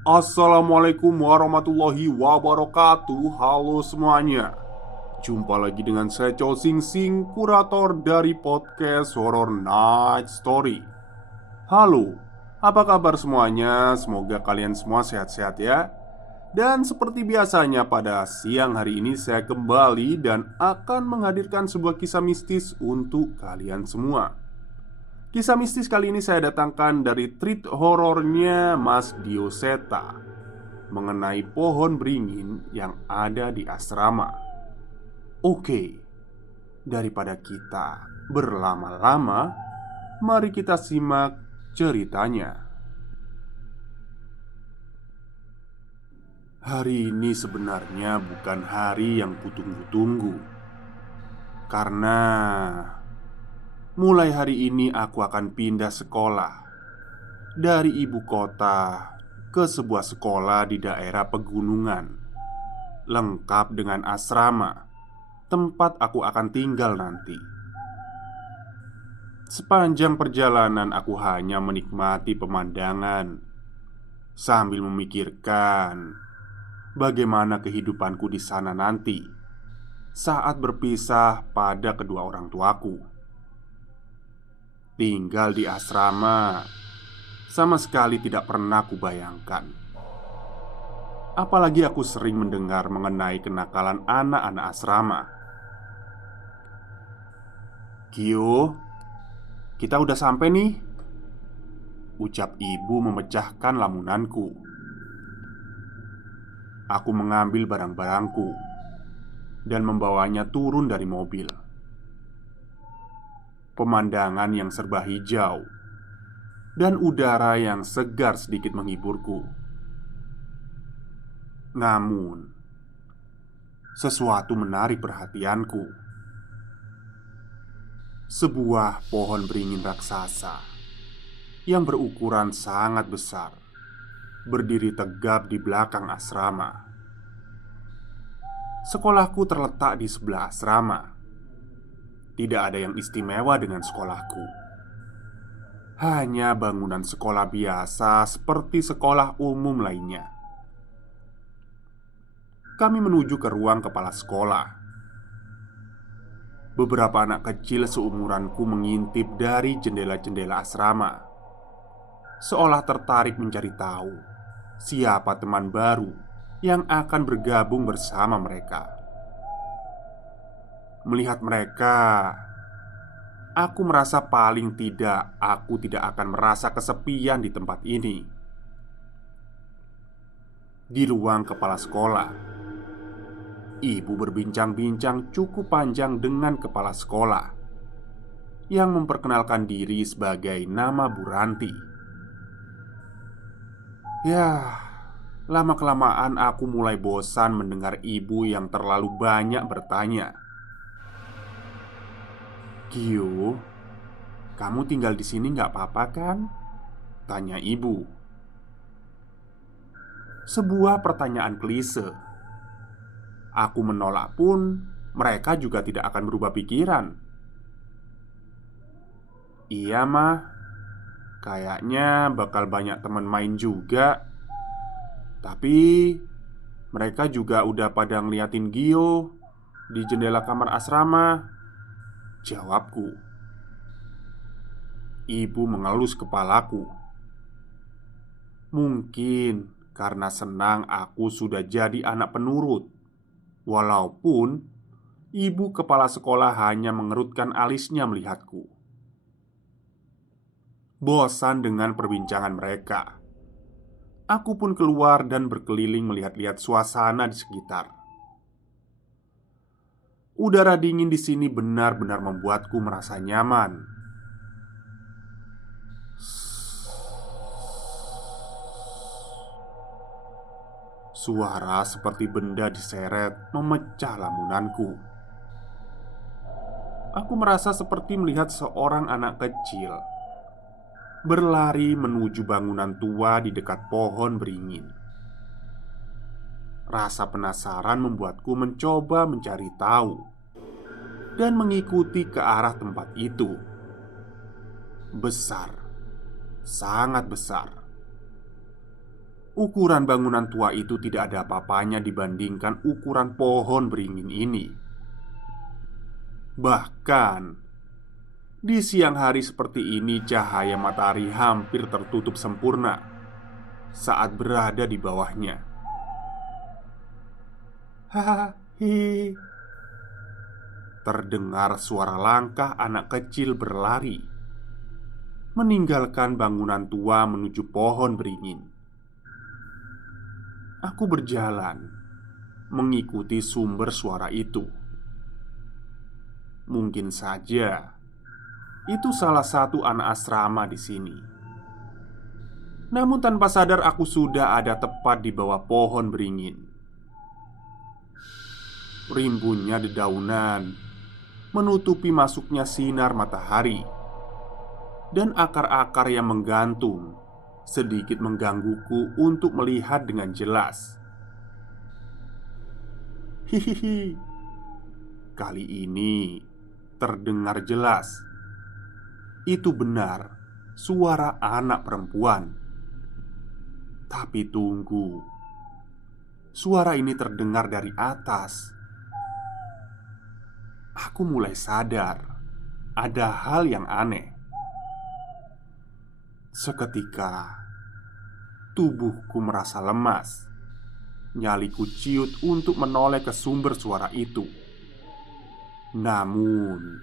Assalamualaikum warahmatullahi wabarakatuh. Halo semuanya. Jumpa lagi dengan saya Chow Sing Sing, kurator dari podcast Horror Night Story. Halo, apa kabar semuanya? Semoga kalian semua sehat-sehat ya. Dan seperti biasanya pada siang hari ini saya kembali dan akan menghadirkan sebuah kisah mistis untuk kalian semua. Kisah mistis kali ini saya datangkan dari treat horornya Mas Dioseta mengenai pohon beringin yang ada di asrama. Oke, daripada kita berlama-lama, mari kita simak ceritanya. Hari ini sebenarnya bukan hari yang kutunggu-tunggu, karena mulai hari ini aku akan pindah sekolah dari ibu kota ke sebuah sekolah di daerah pegunungan, lengkap dengan asrama tempat aku akan tinggal nanti. Sepanjang perjalanan aku hanya menikmati pemandangan sambil memikirkan bagaimana kehidupanku di sana nanti saat berpisah pada kedua orang tuaku. Tinggal di asrama sama sekali tidak pernah kubayangkan. Apalagi aku sering mendengar mengenai kenakalan anak-anak asrama. "Gio, kita udah sampai nih," ucap ibu memecahkan lamunanku. Aku mengambil barang-barangku dan membawanya turun dari mobil. Pemandangan yang serba hijau dan udara yang segar sedikit menghiburku. Namun, sesuatu menarik perhatianku. Sebuah pohon beringin raksasa yang berukuran sangat besar berdiri tegap di belakang asrama. Sekolahku terletak di sebelah asrama. Tidak ada yang istimewa dengan sekolahku. Hanya bangunan sekolah biasa seperti sekolah umum lainnya. Kami menuju ke ruang kepala sekolah. Beberapa anak kecil seumuranku mengintip dari jendela-jendela asrama, seolah tertarik mencari tahu siapa teman baru yang akan bergabung bersama mereka. Melihat mereka, aku merasa paling tidak aku tidak akan merasa kesepian di tempat ini. Di ruang kepala sekolah, ibu berbincang-bincang cukup panjang dengan kepala sekolah yang memperkenalkan diri sebagai nama Bu Ranti. Ya, lama-kelamaan aku mulai bosan mendengar ibu yang terlalu banyak bertanya. "Gio, kamu tinggal di sini nggak apa-apa kan?" tanya ibu. Sebuah pertanyaan klise. Aku menolak pun mereka juga tidak akan berubah pikiran. "Iya mah, kayaknya bakal banyak teman main juga. Tapi mereka juga udah pada ngeliatin Gio di jendela kamar asrama," jawabku. Ibu mengelus kepalaku. Mungkin karena senang aku sudah jadi anak penurut. Walaupun ibu kepala sekolah hanya mengerutkan alisnya melihatku. Bosan dengan perbincangan mereka, aku pun keluar dan berkeliling melihat-lihat suasana di sekitar. Udara dingin di sini benar-benar membuatku merasa nyaman. Suara seperti benda diseret memecah lamunanku. Aku merasa seperti melihat seorang anak kecil berlari menuju bangunan tua di dekat pohon beringin. Rasa penasaran membuatku mencoba mencari tahu dan mengikuti ke arah tempat itu. Besar, sangat besar. ukuran bangunan tua itu tidak ada apa-apanya dibandingkan ukuran pohon beringin ini. Bahkan di siang hari seperti ini, cahaya matahari hampir tertutup sempurna saat berada di bawahnya. Hahaha, terdengar suara langkah anak kecil berlari, meninggalkan bangunan tua menuju pohon beringin. Aku berjalan mengikuti sumber suara itu. Mungkin saja itu salah satu anak asrama di sini. Namun tanpa sadar aku sudah ada tepat di bawah pohon beringin. Rimbunnya dedaunan menutupi masuknya sinar matahari, dan akar-akar yang menggantung sedikit menggangguku untuk melihat dengan jelas. Hihihi, kali ini terdengar jelas. Itu benar suara anak perempuan. Tapi tunggu, suara ini terdengar dari atas. Aku mulai sadar ada hal yang aneh. Seketika tubuhku merasa lemas. Nyaliku ciut untuk menoleh ke sumber suara itu. Namun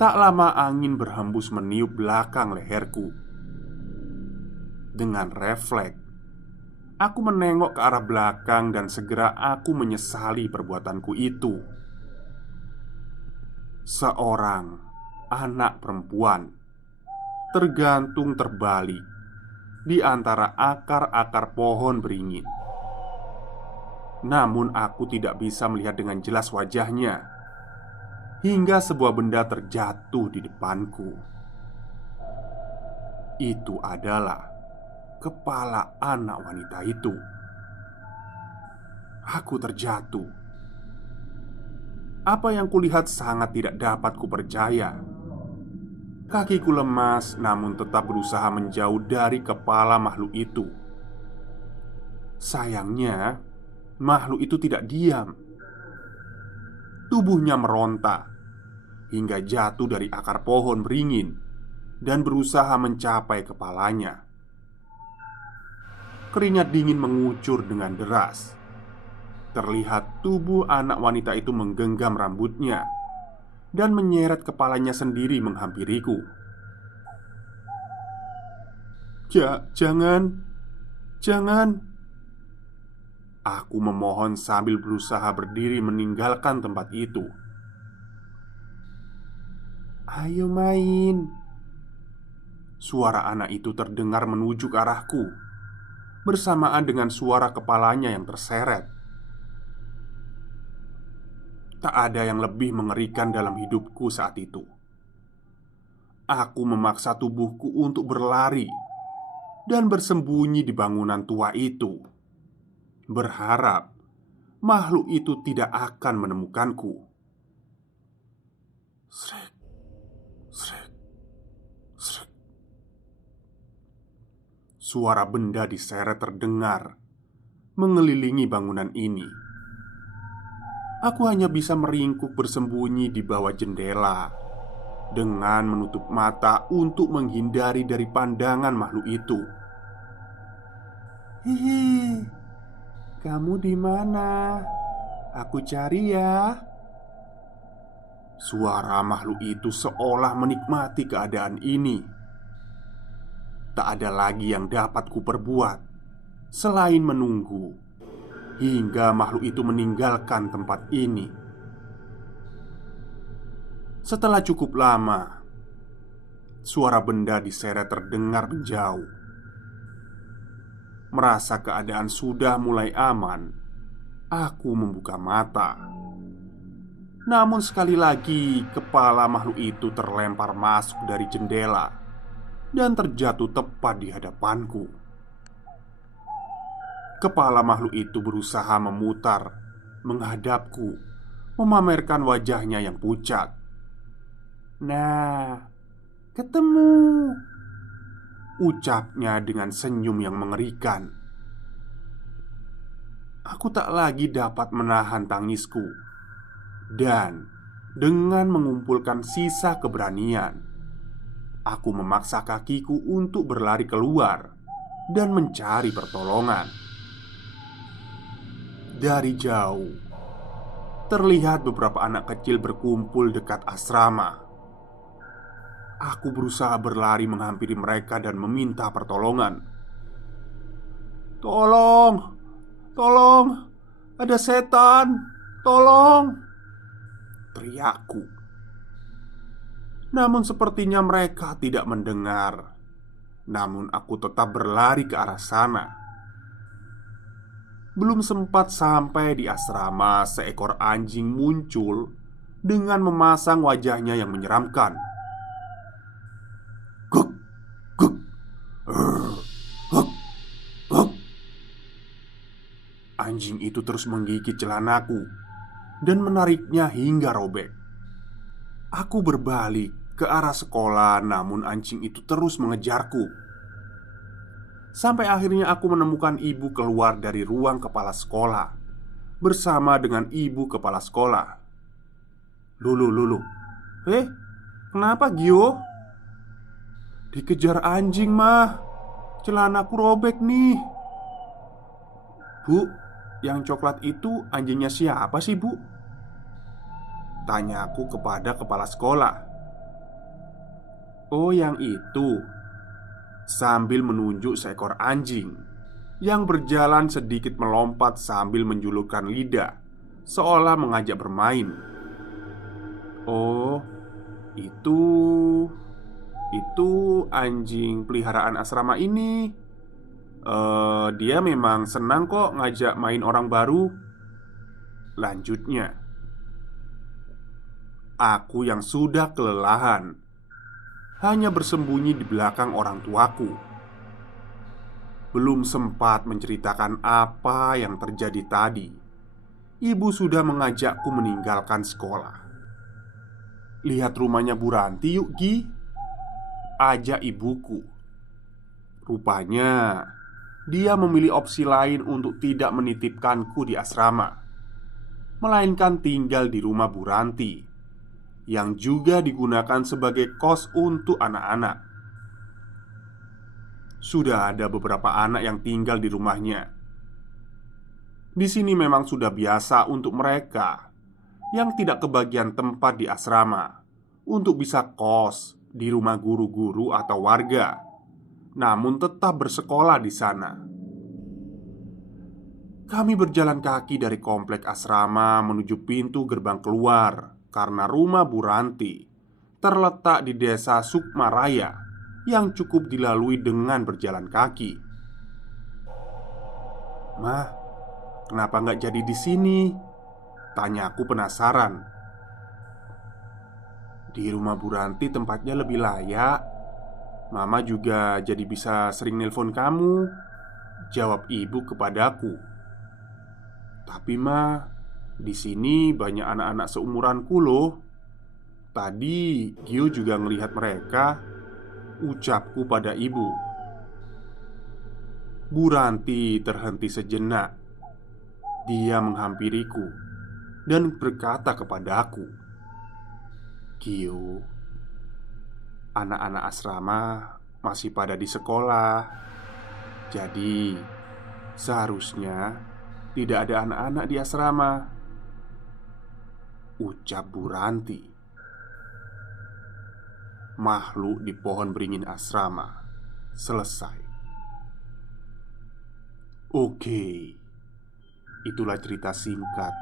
tak lama angin berhembus meniup belakang leherku. Dengan refleks, aku menengok ke arah belakang dan segera aku menyesali perbuatanku itu. Seorang anak perempuan tergantung terbalik di antara akar-akar pohon beringin. Namun aku tidak bisa melihat dengan jelas wajahnya hingga sebuah benda terjatuh di depanku. Itu adalah kepala anak wanita itu. Aku terjatuh. Apa yang kulihat sangat tidak dapat kupercaya. Kakiku lemas namun tetap berusaha menjauh dari kepala makhluk itu. Sayangnya, makhluk itu tidak diam. Tubuhnya meronta hingga jatuh dari akar pohon beringin dan berusaha mencapai kepalanya. Keringat dingin mengucur dengan deras. Terlihat tubuh anak wanita itu menggenggam rambutnya dan menyeret kepalanya sendiri menghampiriku. Jangan. Aku memohon sambil berusaha berdiri meninggalkan tempat itu. Ayo main. Suara anak itu terdengar menuju ke arahku, bersamaan dengan suara kepalanya yang terseret. Tak ada yang lebih mengerikan dalam hidupku saat itu. Aku memaksa tubuhku untuk berlari dan bersembunyi di bangunan tua itu, berharap makhluk itu tidak akan menemukanku. Srek, srek, srek. Suara benda diseret terdengar mengelilingi bangunan ini. Aku hanya bisa meringkuk bersembunyi di bawah jendela dengan menutup mata untuk menghindari dari pandangan makhluk itu. Hihi, kamu di mana? Aku cari ya. Suara makhluk itu seolah menikmati keadaan ini. Tak ada lagi yang dapat kuperbuat selain menunggu hingga makhluk itu meninggalkan tempat ini. Setelah cukup lama, suara benda diseret terdengar menjauh. Merasa keadaan sudah mulai aman, aku membuka mata. Namun sekali lagi kepala makhluk itu terlempar masuk dari jendela dan terjatuh tepat di hadapanku. Kepala makhluk itu berusaha memutar menghadapku, memamerkan wajahnya yang pucat. Nah, ketemu, ucapnya dengan senyum yang mengerikan. Aku tak lagi dapat menahan tangisku. Dan dengan mengumpulkan sisa keberanian, aku memaksa kakiku untuk berlari keluar dan mencari pertolongan. Dari jauh, terlihat beberapa anak kecil berkumpul dekat asrama. Aku berusaha berlari menghampiri mereka dan meminta pertolongan. "Tolong! Tolong! Ada setan! Tolong!" teriakku. Namun sepertinya mereka tidak mendengar. Namun aku tetap berlari ke arah sana. Belum sempat sampai di asrama, seekor anjing muncul dengan memasang wajahnya yang menyeramkan. Guk, guk, guk, guk. Anjing itu terus menggigit celanaku dan menariknya hingga robek. Aku berbalik ke arah sekolah, namun anjing itu terus mengejarku. Sampai akhirnya aku menemukan ibu keluar dari ruang kepala sekolah bersama dengan ibu kepala sekolah. Lulu. Kenapa Gio? "Dikejar anjing mah. Celanaku robek nih." "Bu, yang coklat itu anjingnya siapa sih bu?" tanya aku kepada kepala sekolah. "Oh yang itu," sambil menunjuk seekor anjing yang berjalan sedikit melompat sambil menjulurkan lidah seolah mengajak bermain. "Oh, itu anjing peliharaan asrama ini. Dia memang senang kok ngajak main orang baru," lanjutnya. Aku yang sudah kelelahan hanya bersembunyi di belakang orang tuaku. Belum sempat menceritakan apa yang terjadi tadi, ibu sudah mengajakku meninggalkan sekolah. "Lihat rumahnya Bu Ranti yuk Gi," ajak ibuku. Rupanya dia memilih opsi lain untuk tidak menitipkanku di asrama, melainkan tinggal di rumah Bu Ranti yang juga digunakan sebagai kos untuk anak-anak. Sudah ada beberapa anak yang tinggal di rumahnya. Di sini memang sudah biasa untuk mereka yang tidak kebagian tempat di asrama untuk bisa kos di rumah guru-guru atau warga, namun tetap bersekolah di sana. Kami berjalan kaki dari komplek asrama menuju pintu gerbang keluar karena rumah Bu Ranti terletak di desa Sukmaraya yang cukup dilalui dengan berjalan kaki. "Mah, kenapa nggak jadi di sini?" tanyaku penasaran. "Di rumah Bu Ranti tempatnya lebih layak. Mama juga jadi bisa sering nelpon kamu," jawab ibu kepadaku. "Tapi mah, di sini banyak anak-anak seumuranku loh. Tadi Gio juga ngelihat mereka," ucapku pada ibu. Bu Ranti terhenti sejenak. Dia menghampiriku dan berkata kepadaku, "Gio, anak-anak asrama masih pada di sekolah. Jadi seharusnya tidak ada anak-anak di asrama," ucap Bu Ranti. Makhluk di pohon beringin asrama selesai. Oke, itulah cerita singkat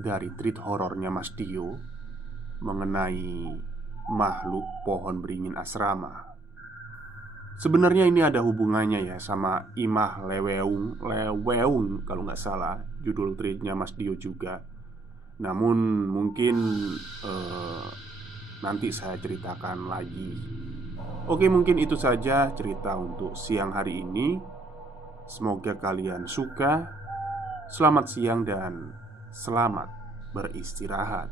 dari treat horornya Mas Dio mengenai makhluk pohon beringin asrama. Sebenarnya ini ada hubungannya ya sama Imah Leweung kalau nggak salah judul treatnya Mas Dio juga. Namun mungkin nanti saya ceritakan lagi. Oke, mungkin itu saja cerita untuk siang hari ini. Semoga kalian suka. Selamat siang dan selamat beristirahat.